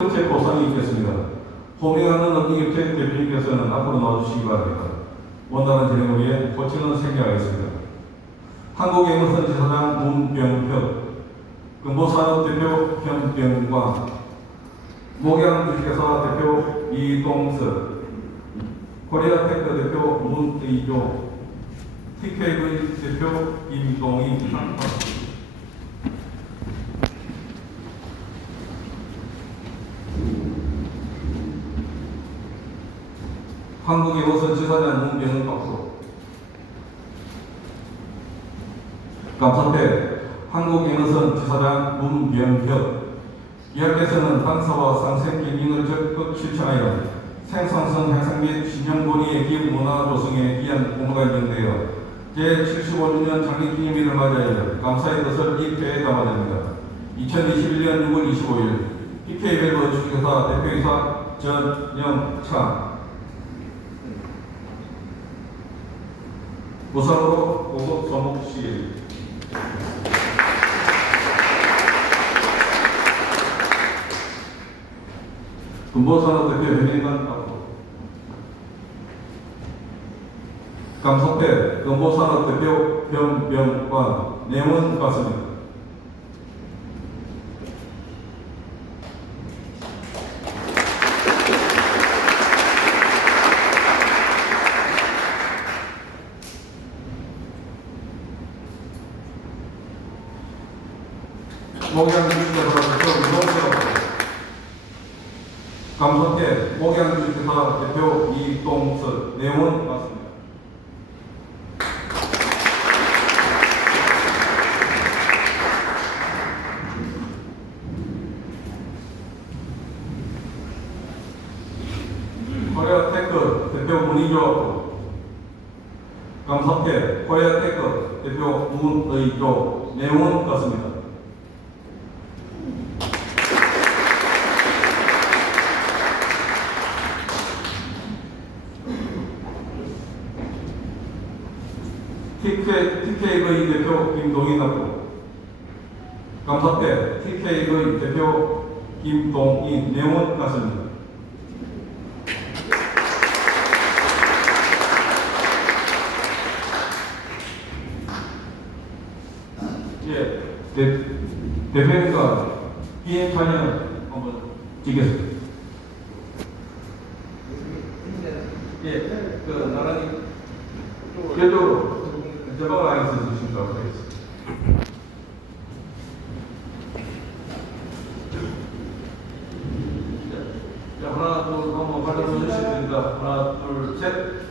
제 보상이 있겠습니다. 호명하는 업무기체 대표님께서는 앞으로 나와주시기 바랍니다. 원활한 진행을 위해 고치는 생략하겠습니다. 한국행문선 지사장 문병혁, 근보산업 대표 현병광, 목양주식회사 대표 이동석, 코리아테크 대표 문의조, TKV 대표 임동희 한국의 우선 지사장 문병은 박수. 감사패 한국인어선 지사장 문병혁. 이하께서는 당사와 상생 기능을 적극 실천하여 생산성 향상 및 신형본의의 기업 문화 조성에 기한 공로가 있는데요. 제75주년 장립기념일을 맞이하여 감사의 뜻을 이 표에 담아냅니다. 2021년 6월 25일 PK밸브 주식회사 대표이사 전영창 우선으로 고급 서목 시일 군보산업 대표 현인관 앞으로 감사패 근보산업 대표 변병관 내원 같습니다. 목양주식회사 대표 이동석 감사패 목양주식회사 대표 이동석 내원 맞습니다. 코리아 테크 대표 문의조 감사패 코리아 테크 대표 문의조 내원 같습니다. TK, TK의 대표 김동인 앞으로 감사패 TK의 대표 김동인 내원 같습니다. 예, 대, 대표님과 비행 찬양 한번 찍겠습니다. 예, 그 나란히 이쪽으로 저방을 안에서 주신다고 하겠습니다. 자, 하나, 둘, 한번 발전해 주시면 됩니다. 하나, 둘, 셋.